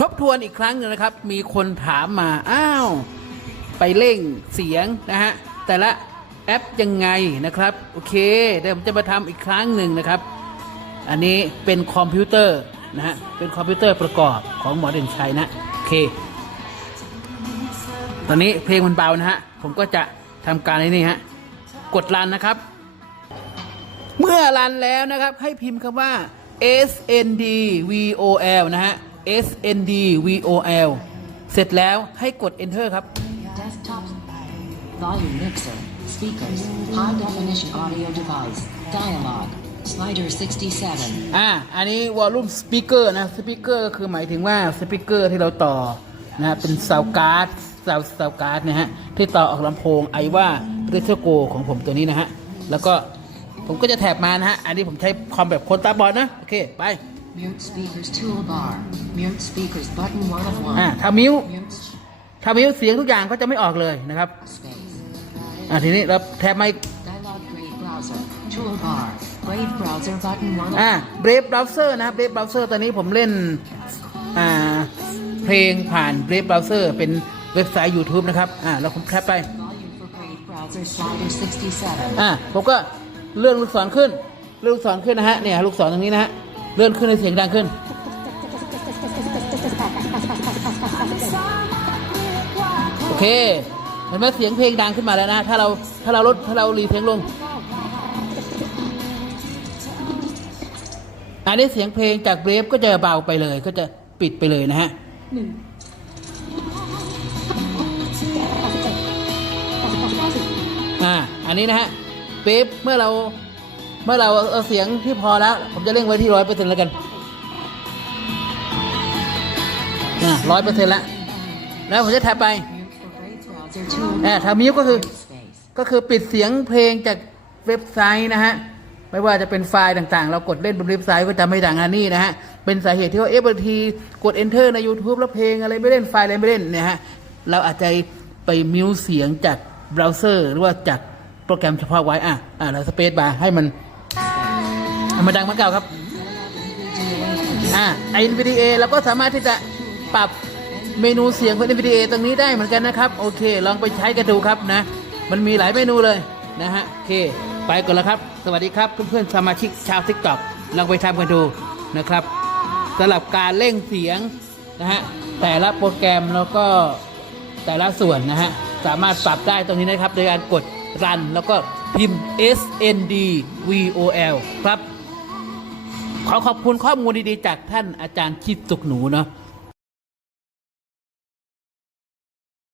ทบทวนอีกครั้งหนึงนะครับ มีคนถามมา อ้าว ไปเร่งเสียงนะฮะ แต่ละแอปยังไงนะครับ โอเค เดี๋ยวผมจะมาทำอีกครั้งหนึ่งนะครับ อันนี้เป็นคอมพิวเตอร์นะฮะ เป็นคอมพิวเตอร์ประกอบของหมอเด่นชัยนะ โอเค ตอนนี้เพลงมันเบานะฮะ ผมก็จะทำการในนี่ฮะ กดรันนะครับ เมื่อรันแล้วนะครับ ให้พิมพ์คำว่า snd vol นะฮะ snd vol เสร็จแล้วให้กด enter ครับ Desktop. Volume mixer. Speakers. High definition audio device. Dialogue. Slider 67. อ่าอันนี้ volume speaker นะ speaker ก็คือหมายถึงว่า speaker ที่เราต่อนะฮะเป็น sound card sound sound card นะฮะ ที่ต่อออกลำโพงไอว่า r e t r o Go ของผมตัวนี้นะฮะ แล้วก็ผมก็จะแถบมานะฮะ อันนี้ผมใช้คอมแบบคนตาบอดนะ โอเค ไป Mute speakers toolbar. Mute speakers button 1 of 1. อ่าถ้ามิว Mute ถ้ามิวเสียงทุกอย่างก็จะไม่ออกเลยนะครับ space. อ่าทีนี้เราแถบไม่ Dialog grade browser. Toolbar. Grade browser button 1 of อ่า Brave Browser นะ Brave Browser ตอนนี้ผมเล่น อ่า เพลงผ่าน Brave Browser เป็นเว็บไซต์ YouTube นะครับ อ่าแล้วผมแคปไป Volume for grade browser slider 67. อ่าผมก็เลื่อนลูกศรขึ้น เลื่อนลูกศรขึ้นนะฮะ เนี่ยลูกศรตรงนี้นะฮะ เลื่อนขึ้นให้เสียงดังขึ้น โอเคเห็นไหมเสียงเพลงดังขึ้นมาแล้วนะ ถ้าเราถ้าเราลดถ้าเรารีเสียงลง อันนี้เสียงเพลงจากเบรฟก็จะเบาไปเลย ก็จะปิดไปเลยนะฮะอ่า อันนี้นะฮะเบรฟเมื่อเรา เมื่อเราเอาเสียงที่พอแล้ว ผมจะเร่งไว้ที่ร้อยเปอร์เซ็นต์แล้วกันร้อยเปอร์เซ็นต์แล้วแล้วผมจะแทบไป Mute for grade browser toolbar. อ่าถ้ามิวก็คือก็คือปิดเสียงเพลงจากเว็บไซต์นะฮะไม่ว่าจะเป็นไฟล์ต่างๆ เรากดเล่นบนเว็บไซต์ก็จะไม่ดังอันนี้นะฮะ เป็นสาเหตุที่ว่าเอฟทีกด enter ใน YouTube แล้วเพลงอะไรไม่เล่นไฟล์อะไรไม่เล่นเนี่ยฮะ เราอาจจะไปมิวเสียงจากเบราว์เซอร์ หรือว่าจากโปรแกรมเฉพาะไว้ อะ อะ เราสเปซบาร์ให้มัน ให้มันดังเหมือนเก่าครับอ่า NVDA เราก็สามารถที่จะปรับเมนูเสียงของ NVDA ตรงนี้ได้เหมือนกันนะครับ โอเค ลองไปใช้กันดูครับนะ มันมีหลายเมนูเลยนะฮะ โอเค ไปก่อนแล้วครับ สวัสดีครับ เพื่อนๆสมาชิกชาว TikTok ลองไปทำกันดูนะครับสำหรับการเร่งเสียงนะฮะ แต่ละโปรแกรมแล้วก็แต่ละส่วนนะฮะ สามารถปรับได้ตรงนี้นะครับ โดยการกดรันแล้วก็พิมพ์ SND VOL ครับ ขอขอบคุณข้อมูลดีๆจากท่านอาจารย์คิดสุขหนูเนาะ